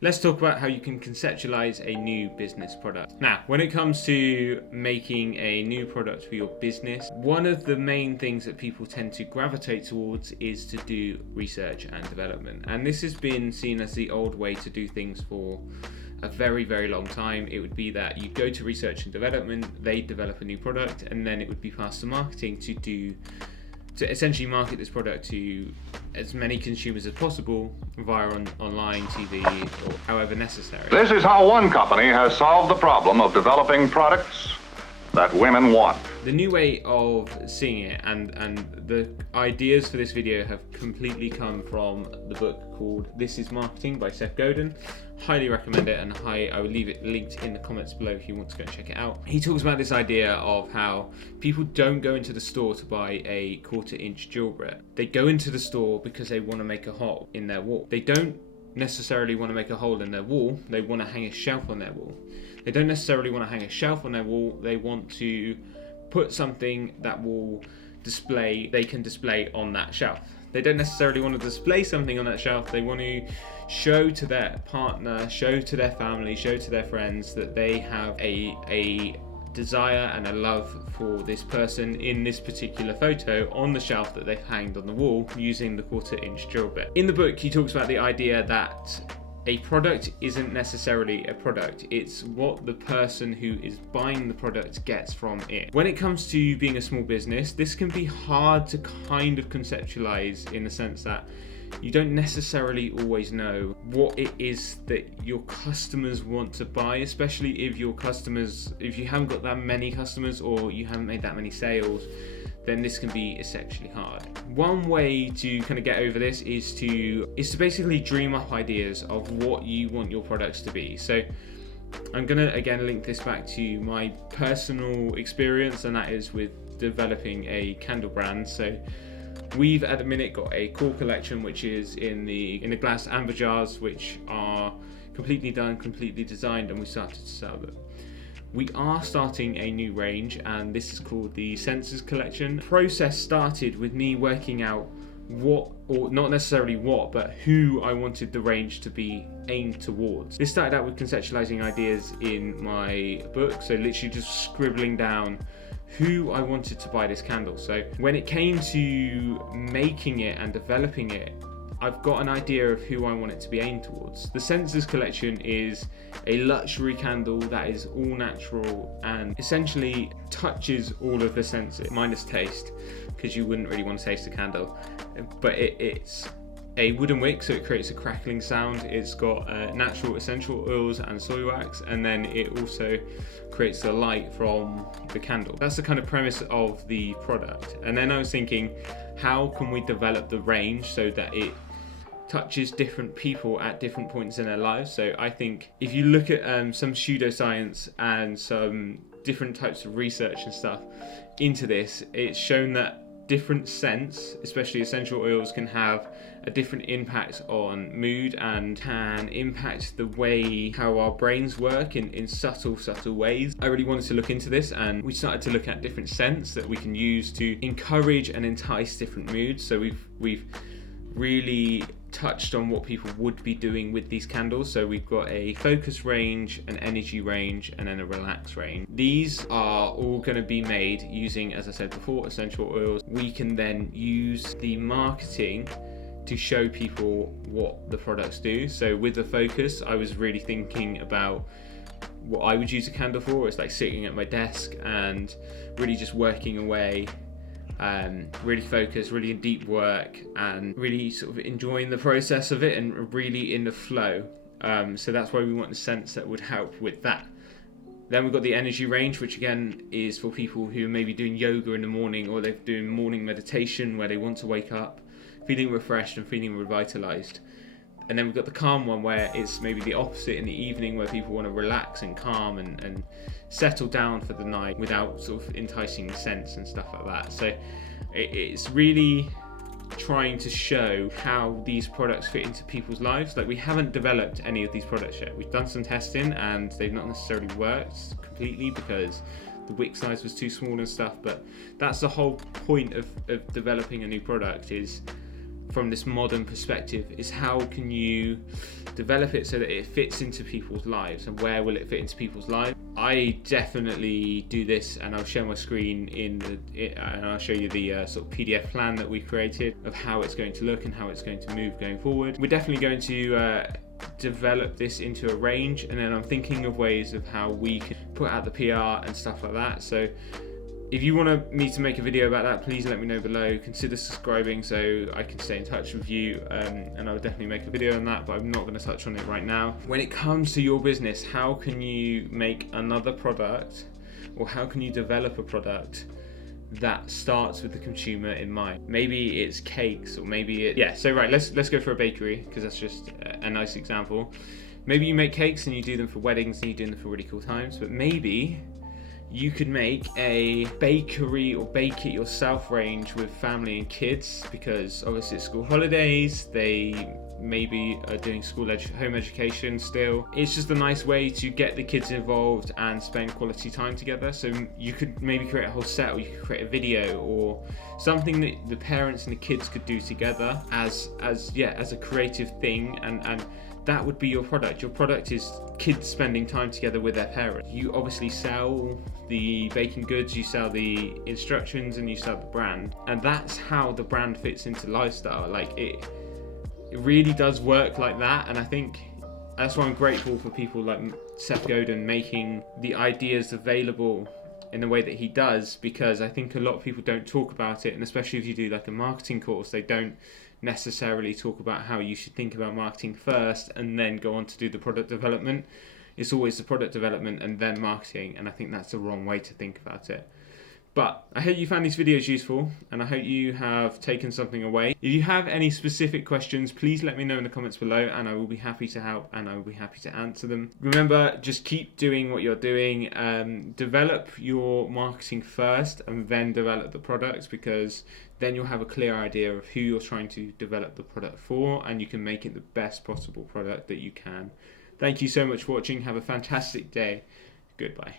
Let's talk about how you can conceptualize a new business product. Now, when it comes to making a new product for your business, one of the main things that people tend to gravitate towards is to do research and development. And this has been seen as the old way to do things for a very, very long time. It would be that you go to research and development, they develop a new product, and then it would be passed to marketing to essentially market this product to as many consumers as possible via online, TV, or however necessary. This is how one company has solved the problem of developing products that women want. The new way of seeing it and the ideas for this video have completely come from the book called This is Marketing by Seth Godin. Highly recommend it, and I will leave it linked in the comments below if you want to go and check it out. He talks about this idea of how people don't go into the store to buy a 1/4 inch jewelry. They go into the store because they want to make a hole in their wall. They don't necessarily want to make a hole in their wall, they want to hang a shelf on their wall. They don't necessarily want to hang a shelf on their wall, they want to put something that they can display on that shelf. They don't necessarily want to display something on that shelf, they want to show to their partner, show to their family, show to their friends that they have a desire and a love for this person in this particular photo on the shelf that they've hanged on the wall using the 1/4 inch drill bit. In the book, he talks about the idea that a product isn't necessarily a product, it's what the person who is buying the product gets from it. When it comes to being a small business, this can be hard to kind of conceptualize in the sense that you don't necessarily always know what it is that your customers want to buy, especially if you haven't got that many customers or you haven't made that many sales, then this can be exceptionally hard. One way to kind of get over this is to basically dream up ideas of what you want your products to be. So I'm gonna again link this back to my personal experience, and that is with developing a candle brand. So we've at the minute got a core collection which is in the glass amber jars, which are completely done, completely designed, and we started to sell them. We are starting a new range, and this is called the Senses collection. The process started with me working out what, or not necessarily what, but who I wanted the range to be aimed towards. This started out with conceptualizing ideas in my book, so literally just scribbling down who I wanted to buy this candle. So when it came to making it and developing it, I've got an idea of who I want it to be aimed towards. The Senses collection is a luxury candle that is all natural and essentially touches all of the senses, minus taste, because you wouldn't really want to taste a candle. But it's a wooden wick, so it creates a crackling sound. It's got natural essential oils and soy wax, and then it also creates the light from the candle. That's the kind of premise of the product. And then I was thinking, how can we develop the range so that it touches different people at different points in their lives? So I think if you look at some pseudoscience and some different types of research and stuff into this, it's shown that different scents, especially essential oils, can have a different impact on mood and can impact the way how our brains work in subtle ways. I really wanted to look into this, and we started to look at different scents that we can use to encourage and entice different moods. So we've really touched on what people would be doing with these candles. So we've got a focus range, an energy range, and then a relax range. These are all going to be made using, as I said before, essential oils. We can then use the marketing to show people what the products do. So with the focus, I was really thinking about what I would use a candle for. It's like sitting at my desk and really just working away, really focused, really in deep work, and really sort of enjoying the process of it and really in the flow. So that's why we want the scents that would help with that. Then we've got the energy range, which again is for people who are maybe doing yoga in the morning, or they're doing morning meditation where they want to wake up feeling refreshed and feeling revitalized. And then we've got the calm one, where it's maybe the opposite in the evening, where people want to relax and calm and settle down for the night without sort of enticing scents and stuff like that. So it's really trying to show how these products fit into people's lives. Like, we haven't developed any of these products yet. We've done some testing and they've not necessarily worked completely because the wick size was too small and stuff, but that's the whole point of developing a new product, is from this modern perspective is how can you develop it so that it fits into people's lives, and where will it fit into people's lives? I definitely do this, and I'll share my screen and I'll show you the sort of PDF plan that we created of how it's going to look and how it's going to move going forward. We're definitely going to develop this into a range, and then I'm thinking of ways of how we can put out the PR and stuff like that. So if you want me to make a video about that, please let me know below. Consider subscribing so I can stay in touch with you, and I'll definitely make a video on that, but I'm not going to touch on it right now. When it comes to your business, how can you make another product, or how can you develop a product that starts with the consumer in mind? Maybe it's cakes, or maybe let's go for a bakery, because that's just a nice example. Maybe you make cakes and you do them for weddings and you do them for really cool times, but maybe you could make a bakery or bake it yourself range with family and kids, because obviously it's school holidays, they maybe are doing home education still. It's just a nice way to get the kids involved and spend quality time together. So you could maybe create a whole set, or you could create a video or something that the parents and the kids could do together as a creative thing, and that would be your product. Your product is kids spending time together with their parents. You obviously sell the baking goods, you sell the instructions, and you sell the brand, and that's how the brand fits into lifestyle. Like it really does work like that, and I think that's why I'm grateful for people like Seth Godin making the ideas available in the way that he does, because I think a lot of people don't talk about it, and especially if you do like a marketing course, they don't necessarily talk about how you should think about marketing first and then go on to do the product development. It's always the product development and then marketing, and I think that's the wrong way to think about it. But I hope you found these videos useful, and I hope you have taken something away. If you have any specific questions, please let me know in the comments below, and I will be happy to help, and I will be happy to answer them. Remember, just keep doing what you're doing. Develop your marketing first and then develop the products, because then you'll have a clear idea of who you're trying to develop the product for, and you can make it the best possible product that you can. Thank you so much for watching. Have a fantastic day. Goodbye.